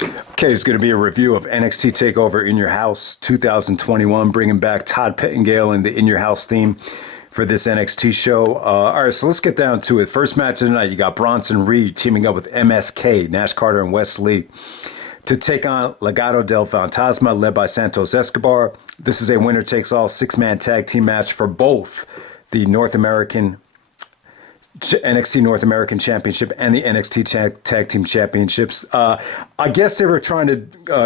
Okay, it's going to be a review of NXT Takeover In Your House 2021, bringing back Todd Pettengill and the In Your House theme for this NXT show. All right, so let's get down to it. First match of the night, you got Bronson Reed teaming up with MSK, Nash Carter and Wes Lee, to take on Legado del Fantasma, led by Santos Escobar. This is a winner-takes-all six-man tag team match for both the NXT North American Championship and the NXT Tag Team Championships. I guess they were trying to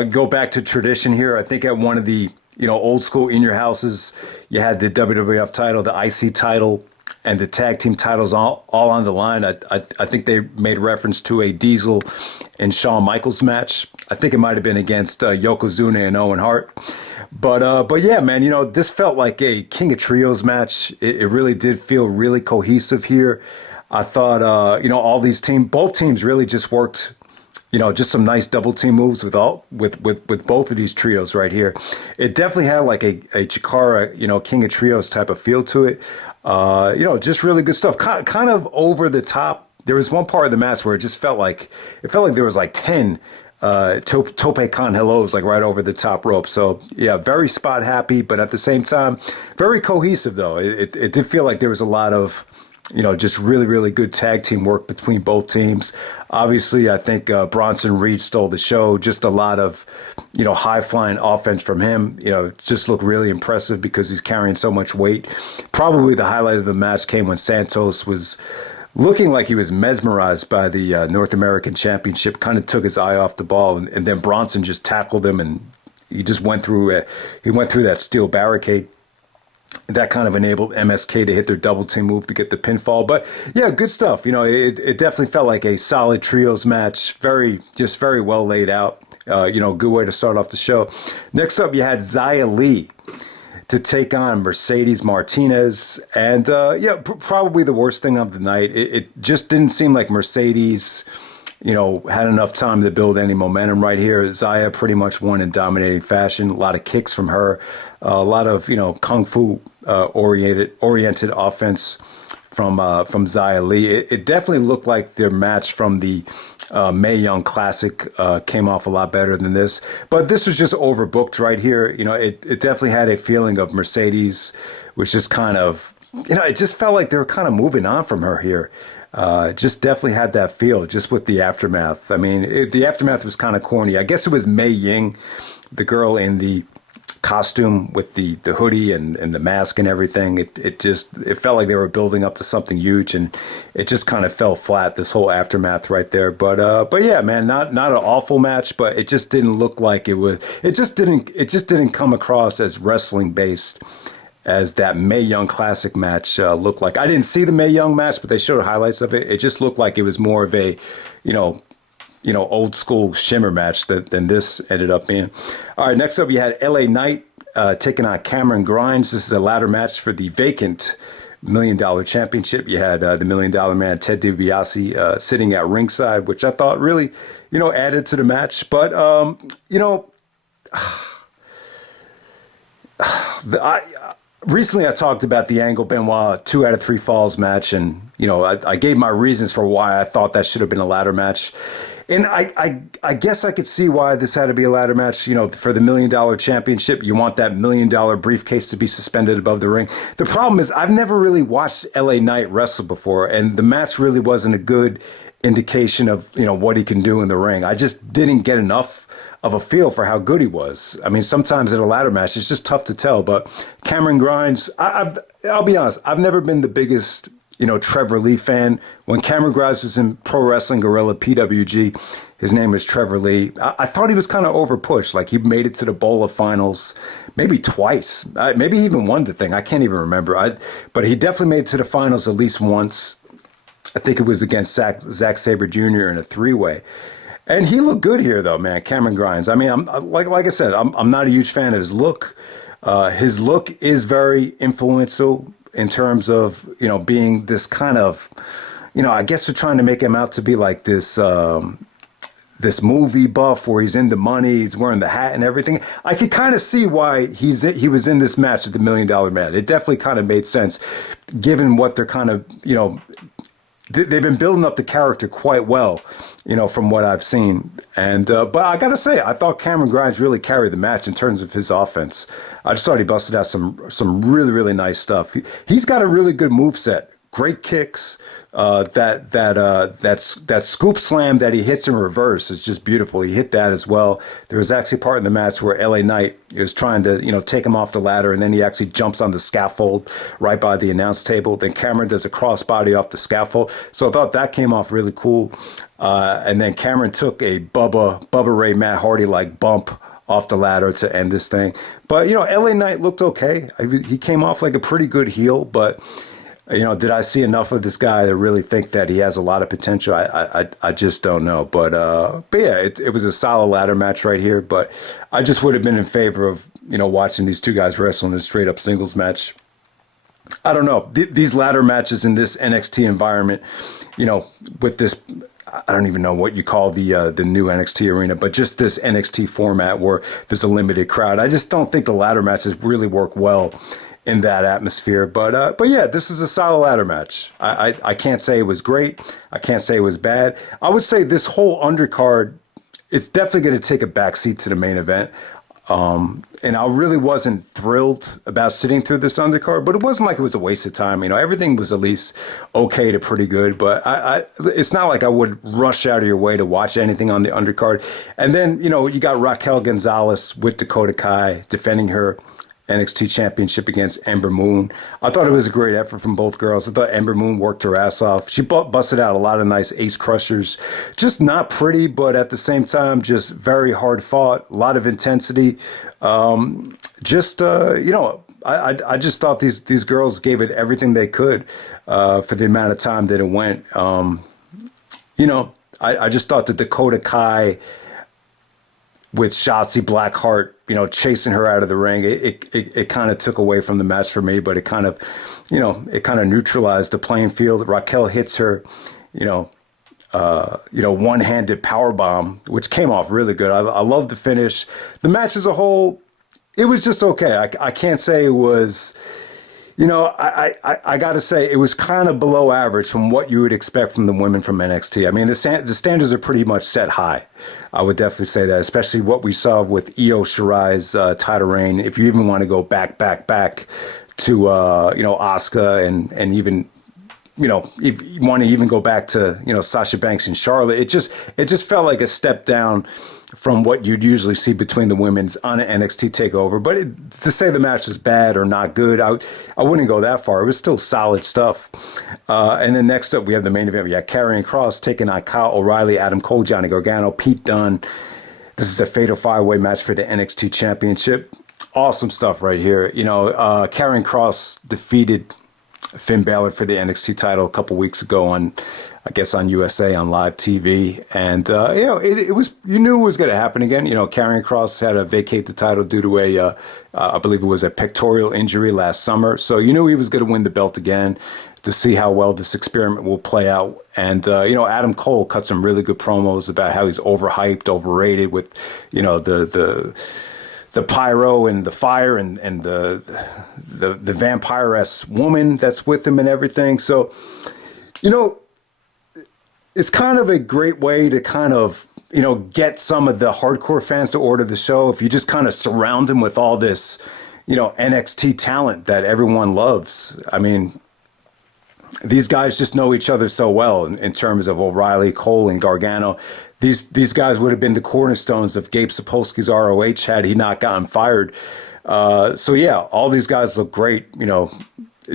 go back to tradition here. I think at one of the old school In Your Houses, you had the WWF title, the IC title, and the tag team titles all on the line. I think they made reference to a Diesel and Shawn Michaels match. I think it might have been against Yokozuna and Owen Hart. But yeah, man, this felt like a King of Trios match. It really did feel really cohesive here. I thought, all these both teams really just worked, just some nice double team moves with both of these trios right here. It definitely had like a Chikara, King of Trios type of feel to it. Just really good stuff. Kind of over the top. There was one part of the match where it felt like there was like 10 Tope Con hellos like right over the top rope. So yeah, very spot happy, but at the same time, very cohesive though. It did feel like there was a lot of, just really, really good tag team work between both teams. Obviously, I think Bronson Reed stole the show. Just a lot of, high flying offense from him. Just looked really impressive because he's carrying so much weight. Probably the highlight of the match came when Santos was looking like he was mesmerized by the North American Championship, kind of took his eye off the ball, and then Bronson just tackled him, and he just went through that steel barricade. That kind of enabled MSK to hit their double team move to get the pinfall. But yeah, good stuff. It definitely felt like a solid trios match. Very well laid out. Good way to start off the show. Next up, you had Xia Li to take on Mercedes Martinez. And probably the worst thing of the night. It just didn't seem like Mercedes, had enough time to build any momentum right here. Xia pretty much won in dominating fashion. A lot of kicks from her. A lot of, kung fu oriented offense from Xia Li. It definitely looked like their match from the Mae Young Classic came off a lot better than this. But this was just overbooked right here. It definitely had a feeling of Mercedes, which is kind of, it just felt like they were kind of moving on from her here. Just definitely had that feel just with the aftermath. I mean, the aftermath was kind of corny. I guess it was Mei Ying, the girl in the costume with the hoodie and the mask and everything. It felt like they were building up to something huge, and it just kind of fell flat, this whole aftermath right there. But yeah, man, not an awful match, but it just didn't look like it was. It just didn't come across as wrestling based as that Mae Young Classic match looked like. I didn't see the Mae Young match, but they showed highlights of it. It just looked like it was more of a, old school Shimmer match than this ended up being. All right, next up you had LA Knight taking on Cameron Grimes. This is a ladder match for the vacant $1 Million Championship. You had the $1 Million Man Ted DiBiase sitting at ringside, which I thought really, added to the match. But recently I talked about the Angle Benoit 2 out of 3 falls match, and I gave my reasons for why I thought that should have been a ladder match. And I guess I could see why this had to be a ladder match. For the $1 Million Championship, you want that $1 Million briefcase to be suspended above the ring. The problem is I've never really watched LA Knight wrestle before, and the match really wasn't a good indication of what he can do in the ring. I just didn't get enough of a feel for how good he was. I mean, sometimes in a ladder match, it's just tough to tell. But Cameron Grimes, I'll be honest, I've never been the biggest Trevor Lee fan. When Cameron Grimes was in Pro Wrestling Guerrilla PWG, his name was Trevor Lee. I thought he was kind of overpushed. Like, he made it to the Bowl of Finals maybe twice. Maybe he even won the thing. I can't even remember. But he definitely made it to the finals at least once. I think it was against Zack Sabre Jr. in a 3-way. And he looked good here, though, man, Cameron Grimes. I mean, I'm like I said, I'm not a huge fan of his look. His look is very influential in terms of, being this kind of, I guess they're trying to make him out to be like this this movie buff where he's into money, he's wearing the hat and everything. I could kind of see why he was in this match with the $1 Million Man. It definitely kind of made sense given what they're kind of, they've been building up the character quite well, from what I've seen. And but I gotta say, I thought Cameron Grimes really carried the match in terms of his offense. I just thought he busted out some really really nice stuff. He's got a really good moveset. Great kicks. That scoop slam that he hits in reverse is just beautiful. He hit that as well. There was actually a part in the match where LA Knight was trying to, take him off the ladder, and then he actually jumps on the scaffold right by the announce table. Then Cameron does a crossbody off the scaffold. So I thought that came off really cool. And then Cameron took a Bubba Ray Matt Hardy like bump off the ladder to end this thing. But, LA Knight looked okay. He came off like a pretty good heel, but did I see enough of this guy to really think that he has a lot of potential? I just don't know. But yeah, it was a solid ladder match right here. But I just would have been in favor of, watching these two guys wrestle in a straight up singles match. I don't know. These ladder matches in this NXT environment, with this, I don't even know what you call the new NXT arena, but just this NXT format where there's a limited crowd. I just don't think the ladder matches really work well in that atmosphere. But yeah, this is a solid ladder match. I can't say it was great. I can't say it was bad. I would say this whole undercard, it's definitely going to take a backseat to the main event. And I really wasn't thrilled about sitting through this undercard, but it wasn't like it was a waste of time. Everything was at least okay to pretty good, but it's not like I would rush out of your way to watch anything on the undercard. And then, you got Raquel Gonzalez with Dakota Kai defending her NXT Championship against Ember Moon. I thought it was a great effort from both girls. I thought Ember Moon worked her ass off. She busted out a lot of nice ace crushers. Just not pretty, but at the same time, just very hard fought. A lot of intensity. I just thought these girls gave it everything they could for the amount of time that it went. I just thought that Dakota Kai with Shotzi Blackheart, chasing her out of the ring, it kind of took away from the match for me, but it kind of neutralized the playing field. Raquel hits her, one-handed power bomb, which came off really good. I love the finish. The match as a whole, it was just okay. I can't say it was, I got to say it was kind of below average from what you would expect from the women from NXT. I mean, the standards are pretty much set high. I would definitely say that, especially what we saw with Io Shirai's title reign. If you even want to go back to, Asuka and even, if you want to even go back to, Sasha Banks and Charlotte, it just felt like a step down from what you'd usually see between the women's on an NXT takeover. But to say the match was bad or not good, I wouldn't go that far. It was still solid stuff. And then next up, we have the main event. We got Karrion Kross taking on Kyle O'Reilly, Adam Cole, Johnny Gargano, Pete Dunne. This is a fatal five-way match for the NXT Championship. Awesome stuff right here. Karrion Kross defeated Finn Balor for the NXT title a couple weeks ago on USA on live TV. And, it was, you knew it was going to happen again. Karrion Kross had to vacate the title due to I believe it was a pectoral injury last summer. So you knew he was going to win the belt again to see how well this experiment will play out. And, Adam Cole cut some really good promos about how he's overhyped, overrated with, the pyro and the fire and the vampiress woman that's with him and everything. So, it's kind of a great way to kind of, get some of the hardcore fans to order the show. If you just kind of surround them with all this, NXT talent that everyone loves. I mean, these guys just know each other so well in terms of O'Reilly, Cole, and Gargano. These guys would have been the cornerstones of Gabe Sapolsky's ROH had he not gotten fired. So yeah, all these guys look great.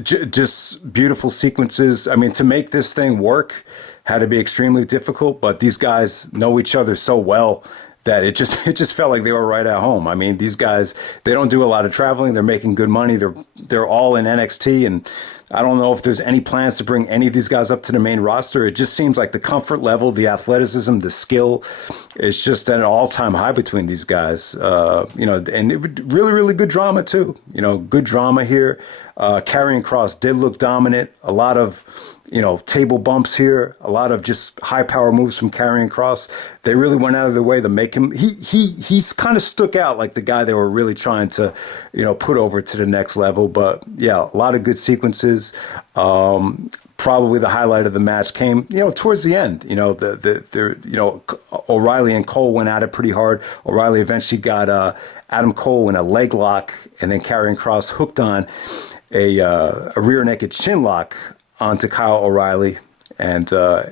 Just beautiful sequences. I mean, to make this thing work had to be extremely difficult, but these guys know each other so well that it just felt like they were right at home. I mean, these guys, they don't do a lot of traveling. They're making good money. They're all in NXT, and I don't know if there's any plans to bring any of these guys up to the main roster. It just seems like the comfort level, the athleticism, the skill is just at an all-time high between these guys. And really, really good drama too. Good drama here. Karrion Kross did look dominant. A lot of, table bumps here. A lot of just high power moves from Karrion Kross. They really went out of their way to make him. He's kind of stuck out like the guy they were really trying to, put over to the next level. But yeah, a lot of good sequences. matches. Probably the highlight of the match came, towards the end. O'Reilly and Cole went at it pretty hard. O'Reilly eventually got Adam Cole in a leg lock, and then Karrion Kross hooked on a rear naked chin lock onto Kyle O'Reilly. And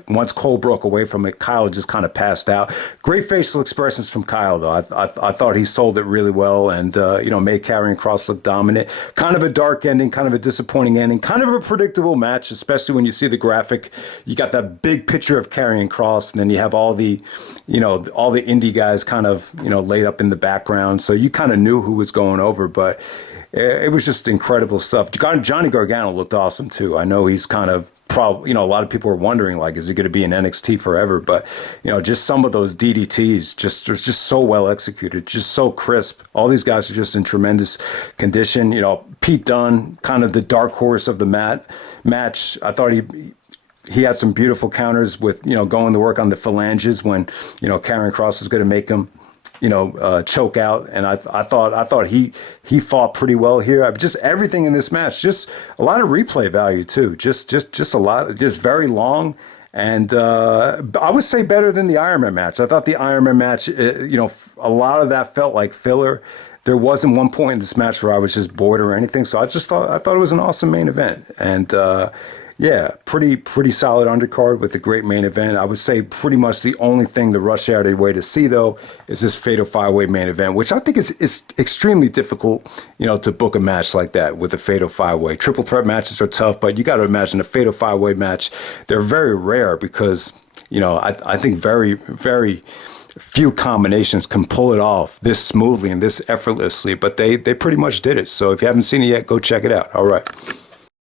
once Cole broke away from it, Kyle just kind of passed out. Great facial expressions from Kyle, though. I thought he sold it really well and, made Karrion Kross look dominant. Kind of a dark ending, kind of a disappointing ending, kind of a predictable match, especially when you see the graphic. You got that big picture of Karrion Kross, and then you have all the indie guys kind of, laid up in the background. So you kind of knew who was going over, but it was just incredible stuff. Johnny Gargano looked awesome, too. I know he's kind of a lot of people are wondering, like, is he going to be in NXT forever? But, just some of those DDTs was just so well executed, just so crisp. All these guys are just in tremendous condition. Pete Dunne, kind of the dark horse of the match. I thought he had some beautiful counters with, going to work on the phalanges when, Karrion Kross was going to make him choke out, and I thought he fought pretty well here. Just everything in this match, just a lot of replay value too. Just a lot, just very long, and I would say better than the Iron Man match. I thought the Iron Man match, a lot of that felt like filler. There wasn't one point in this match where I was just bored or anything. So I thought it was an awesome main event, and yeah, pretty solid undercard with a great main event. I would say pretty much the only thing the rush out of the way to see, though, is this Fatal 5-Way main event, which I think is extremely difficult, to book a match like that with a Fatal 5-Way. Triple threat matches are tough, but you got to imagine a Fatal 5-Way match. They're very rare because, I think very, very few combinations can pull it off this smoothly and this effortlessly, but they pretty much did it. So if you haven't seen it yet, go check it out. All right.